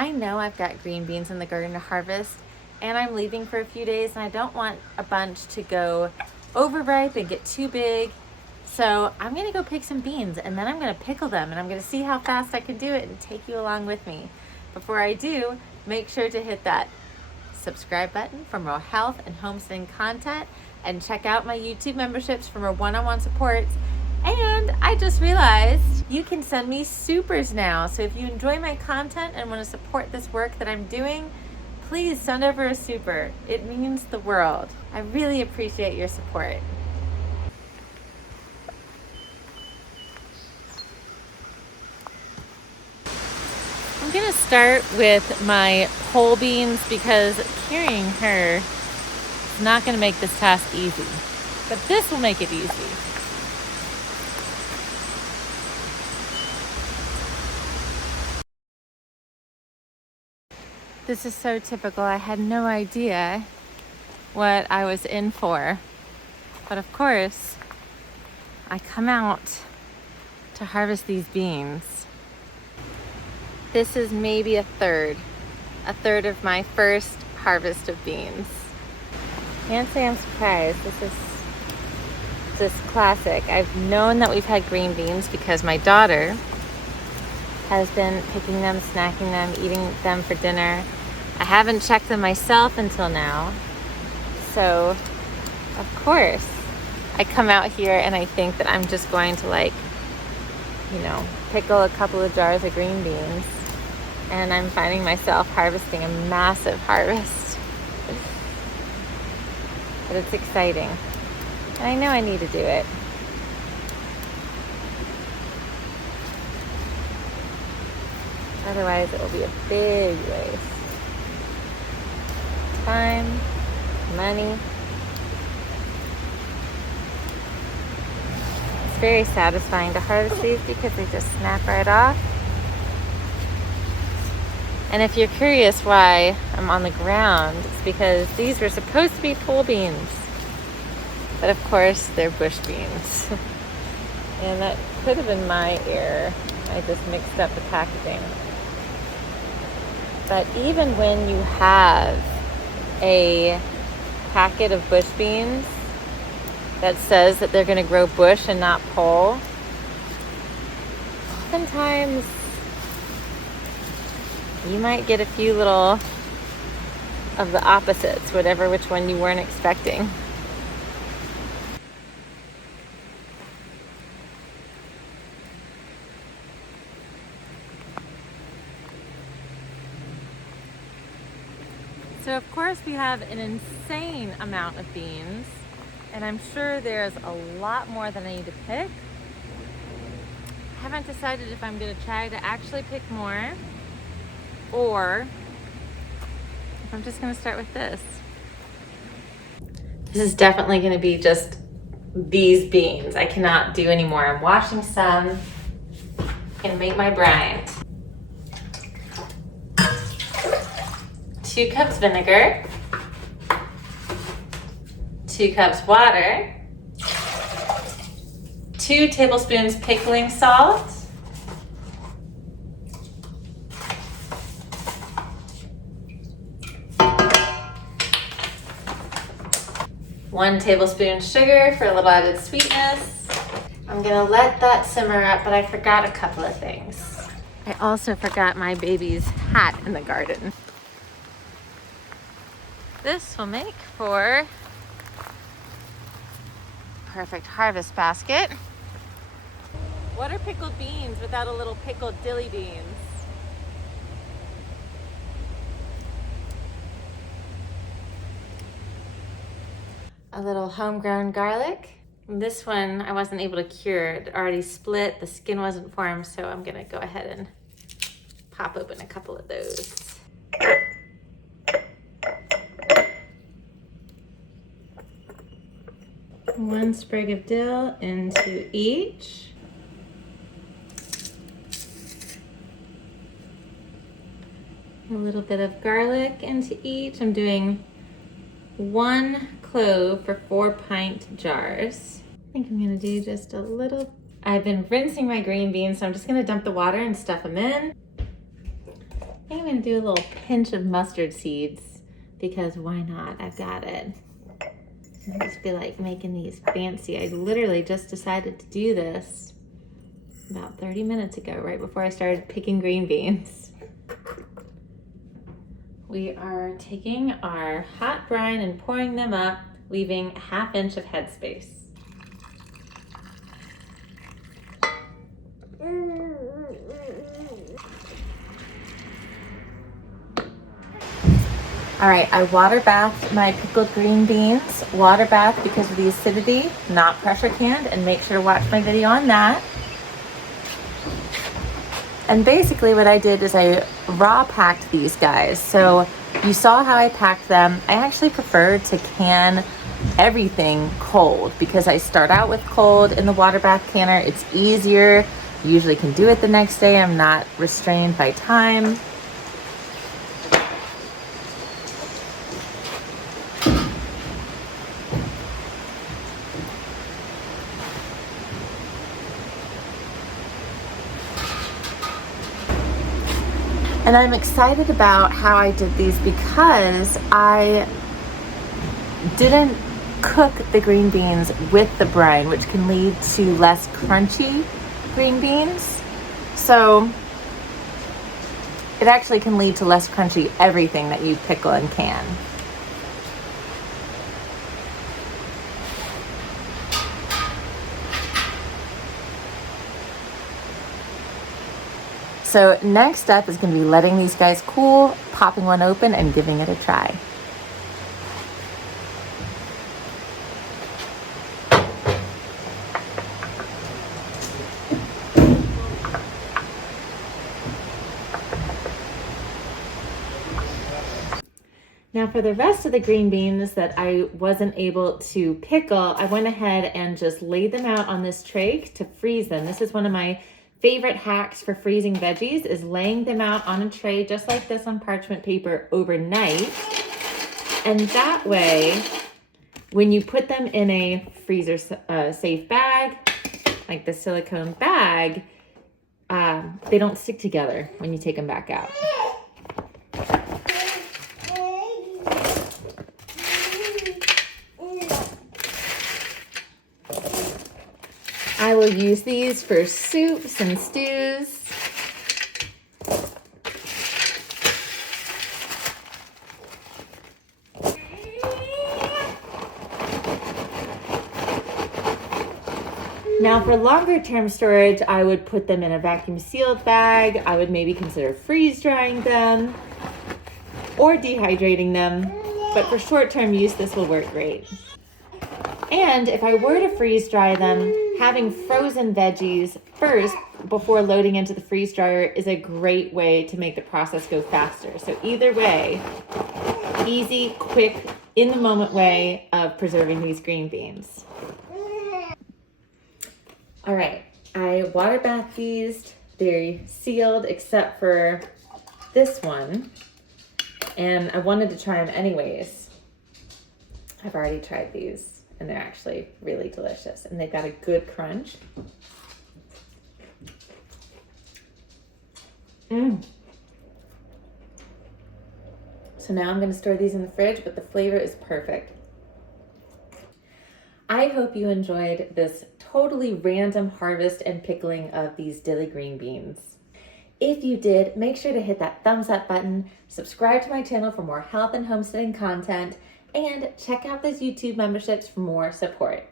I know I've got green beans in the garden to harvest, and I'm leaving for a few days, and I don't want a bunch to go overripe and get too big. So I'm gonna go pick some beans, and then I'm gonna pickle them, and I'm gonna see how fast I can do it and take you along with me. Before I do, make sure to hit that subscribe button for more health and homesteading content, and check out my YouTube memberships for more one-on-one supports. And I just realized you can send me supers now. So if you enjoy my content and want to support this work that I'm doing, please send over a super. It means the world. I really appreciate your support. I'm gonna start with my pole beans because carrying her is not gonna make this task easy, but this will make it easy. This is so typical. I had no idea what I was in for. But of course, I come out to harvest these beans. This is maybe a third of my first harvest of beans. Can't say I'm surprised. This is just classic. I've known that we've had green beans because my daughter has been picking them, snacking them, eating them for dinner. I haven't checked them myself until now. So, of course, I come out here and I think that I'm just going to pickle a couple of jars of green beans. And I'm finding myself harvesting a massive harvest. But it's exciting. And I know I need to do it. Otherwise, it will be a big waste. Time, money. It's very satisfying to harvest these because they just snap right off. And if you're curious why I'm on the ground, it's because these were supposed to be pole beans. But of course, they're bush beans. And that could have been my error. I just mixed up the packaging. But even when you have a packet of bush beans that says that they're going to grow bush and not pole, oftentimes you might get a few little of the opposites, which one you weren't expecting. So of course we have an insane amount of beans, and I'm sure there's a lot more than I need to pick. I haven't decided if I'm going to try to actually pick more or if I'm just going to start with this. This is definitely going to be just these beans. I cannot do any more. I'm washing some and make my brine. 2 cups vinegar, 2 cups water, 2 tablespoons pickling salt, 1 tablespoon sugar for a little added sweetness. I'm gonna let that simmer up, but I forgot a couple of things. I also forgot my baby's hat in the garden. This will make for perfect harvest basket. What are pickled beans without a little pickled dilly beans? A little homegrown garlic. This one I wasn't able to cure. It already split, the skin wasn't formed, so I'm gonna go ahead and pop open a couple of those. 1 sprig of dill into each. A little bit of garlic into each. I'm doing 1 clove for 4 pint jars. I think I'm gonna do just a little. I've been rinsing my green beans, so I'm just gonna dump the water and stuff them in. I'm gonna do a little pinch of mustard seeds because why not? I've got it. I just feel like making these fancy. I literally just decided to do this about 30 minutes ago, right before I started picking green beans. We are taking our hot brine and pouring them up, leaving a ½ inch of headspace. All right, I water bathed my pickled green beans. Water bath because of the acidity, not pressure canned, and make sure to watch my video on that. And basically what I did is I raw packed these guys. So you saw how I packed them. I actually prefer to can everything cold because I start out with cold in the water bath canner. It's easier. You usually can do it the next day. I'm not restrained by time. And I'm excited about how I did these because I didn't cook the green beans with the brine, which can lead to less crunchy green beans. So it actually can lead to less crunchy everything that you pickle and can. So next step is going to be letting these guys cool, popping one open and giving it a try. Now for the rest of the green beans that I wasn't able to pickle, I went ahead and just laid them out on this tray to freeze them. This is one of my favorite hacks for freezing veggies, is laying them out on a tray just like this on parchment paper overnight. And that way, when you put them in a freezer safe bag, like the silicone bag, they don't stick together when you take them back out. I will use these for soups and stews. Now for longer term storage, I would put them in a vacuum sealed bag. I would maybe consider freeze drying them or dehydrating them. But for short term use, this will work great. And if I were to freeze dry them, having frozen veggies first before loading into the freeze dryer is a great way to make the process go faster. So either way, easy, quick, in the moment way of preserving these green beans. All right, I water bath these. They're sealed except for this one. And I wanted to try them anyways. I've already tried these. And they're actually really delicious. And they've got a good crunch. So now I'm gonna store these in the fridge, but the flavor is perfect. I hope you enjoyed this totally random harvest and pickling of these dilly green beans. If you did, make sure to hit that thumbs up button, subscribe to my channel for more health and homesteading content, and check out those YouTube memberships for more support.